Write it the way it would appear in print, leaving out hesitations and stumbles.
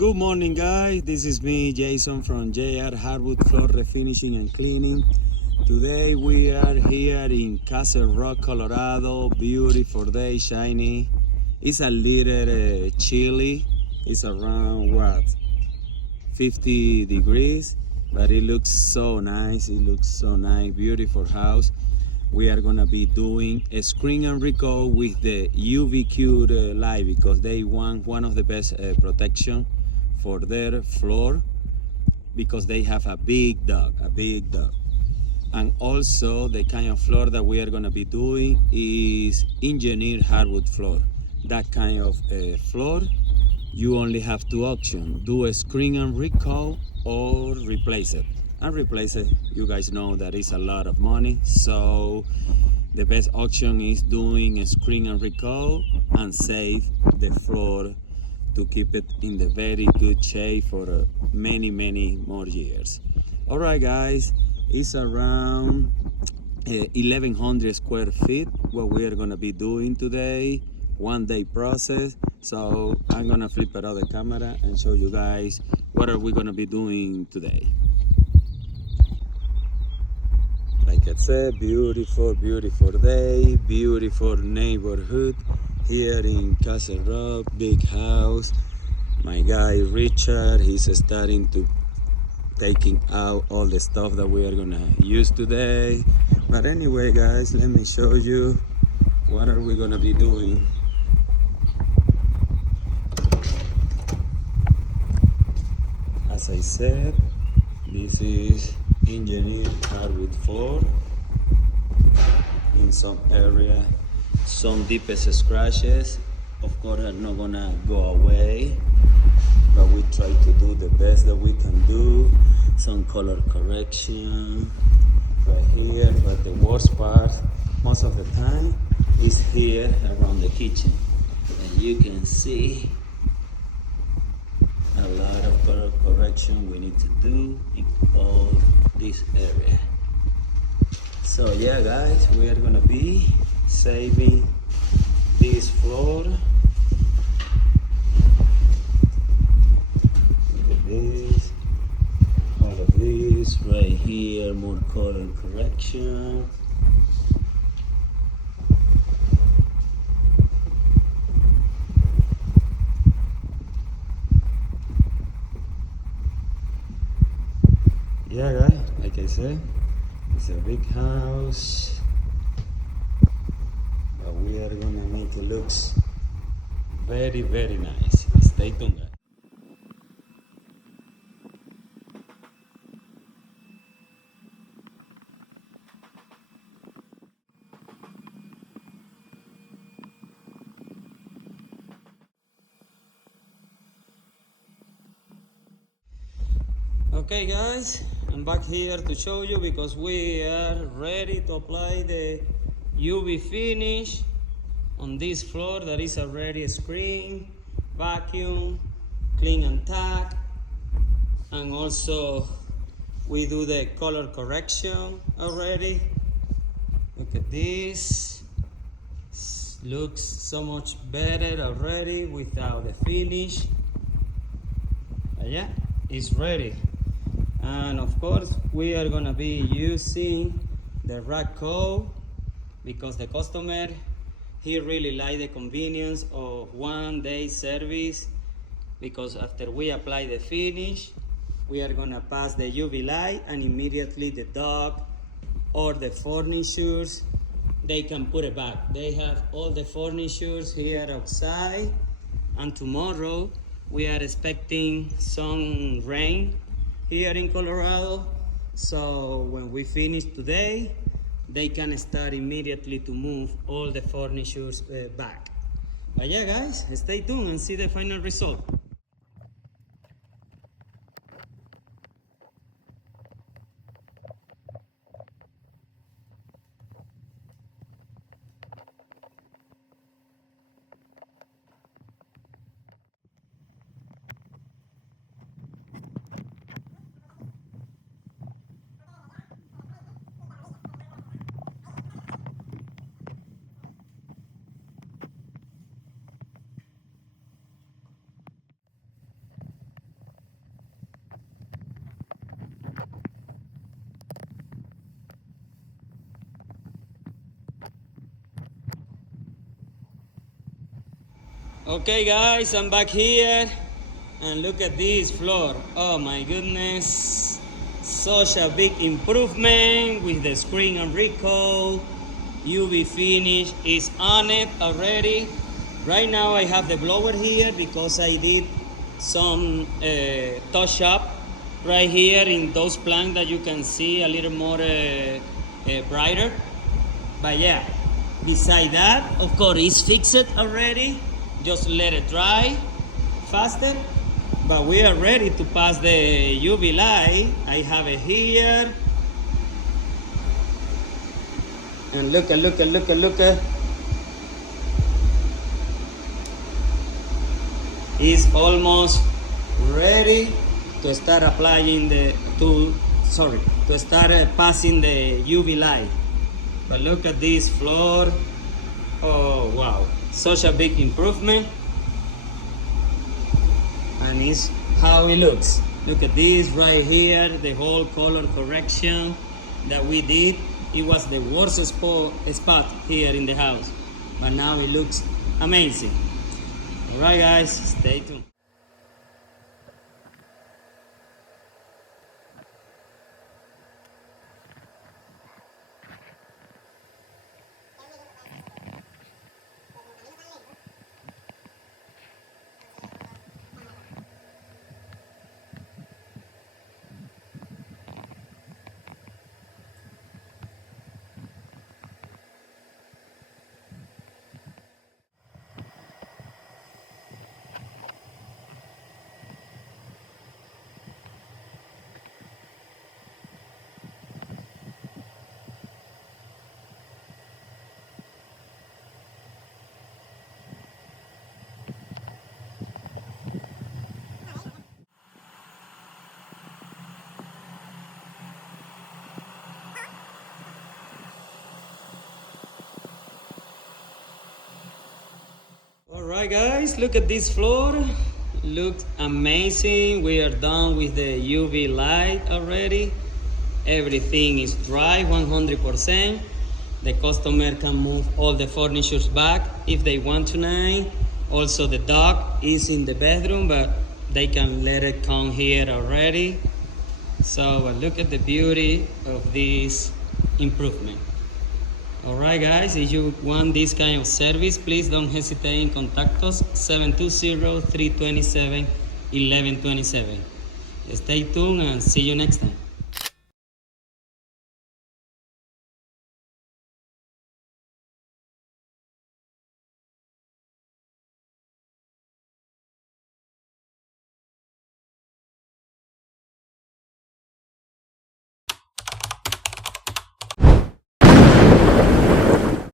Good morning, guys. This is me, Jason from J.R.Hardwoodfloor Refinishing and Cleaning. Today we are here in Castle Rock, Colorado. Beautiful day, shiny. It's a little chilly. It's around 50 degrees, but it looks so nice. Beautiful house. We are gonna be doing a Screen Recoat with the UV light because they want one of the best protection for their floor because they have a big dog. And also the kind of floor that we are gonna be doing is engineered hardwood floor. That kind of floor, you only have two options: do a Screen Recoat or replace it. And replace it, you guys know that is a lot of money. So the best option is doing a Screen Recoat and save the floor to keep it in the very good shape for many more years. All right, guys, it's around 1100 square feet what we are gonna be doing today. 1 day process. So I'm gonna flip it out the camera and show you guys what are we gonna be doing today. Like I said, beautiful day, beautiful neighborhood here in Castle Rock, big house. My guy Richard, he's starting to taking out all the stuff that we are gonna use today. But anyway, guys, let me show you what are we gonna be doing. As I said, this is engineered hardwood floor. In some area, some deepest scratches, of course, are not gonna go away, but we try to do the best that we can do. Some color correction right here, but the worst part, most of the time, is here around the kitchen. And you can see a lot of color correction we need to do in all this area. So yeah, guys, we are gonna be saving this floor. Look at this, all of this right here, more color correction. Yeah, guys, like I said, it's a big house, but we are gonna make it look very nice. Stay tuned, guys. Okay, guys, I'm back here to show you because we are ready to apply the UV finish on this floor that is already screened, vacuum, clean and tack, and also we do the color correction already. Look at this, looks so much better already without the finish. Yeah, it's ready. And of course we are gonna be using the rack coat because the customer, he really like the convenience of 1 day service, because after we apply the finish, we are gonna pass the UV light and immediately the dog or the furnitures, they can put it back. They have all the furnitures here outside, and tomorrow we are expecting some rain here in Colorado. So when we finish today, they can start immediately to move all the furnitures back. But yeah, guys, stay tuned and see the final result. Okay guys, I'm back here and look at this floor. Oh my goodness, such a big improvement with the Screen Recoat. UV finish is on it already. Right now I have the blower here because I did some touch up right here in those planks that you can see a little more brighter. But yeah, beside that, of course, it's fixed already. Just let it dry faster. But we are ready to pass the UV light. I have it here. And look. It's almost ready to start applying to start passing the UV light. But look at this floor. Oh wow, such a big improvement. And it's how it looks. Look at this right here, the whole color correction that we did. It was the worst spot here in the house, but now it looks amazing. All right guys, stay tuned. Alright guys, look at this floor. Looks amazing. We are done with the UV light already. Everything is dry 100%. The customer can move all the furniture back if they want tonight. Also the dog is in the bedroom, but they can let it come here already. So look at the beauty of this improvement. Alright guys, if you want this kind of service, please don't hesitate and contact us 720-327-1127. Stay tuned and see you next time.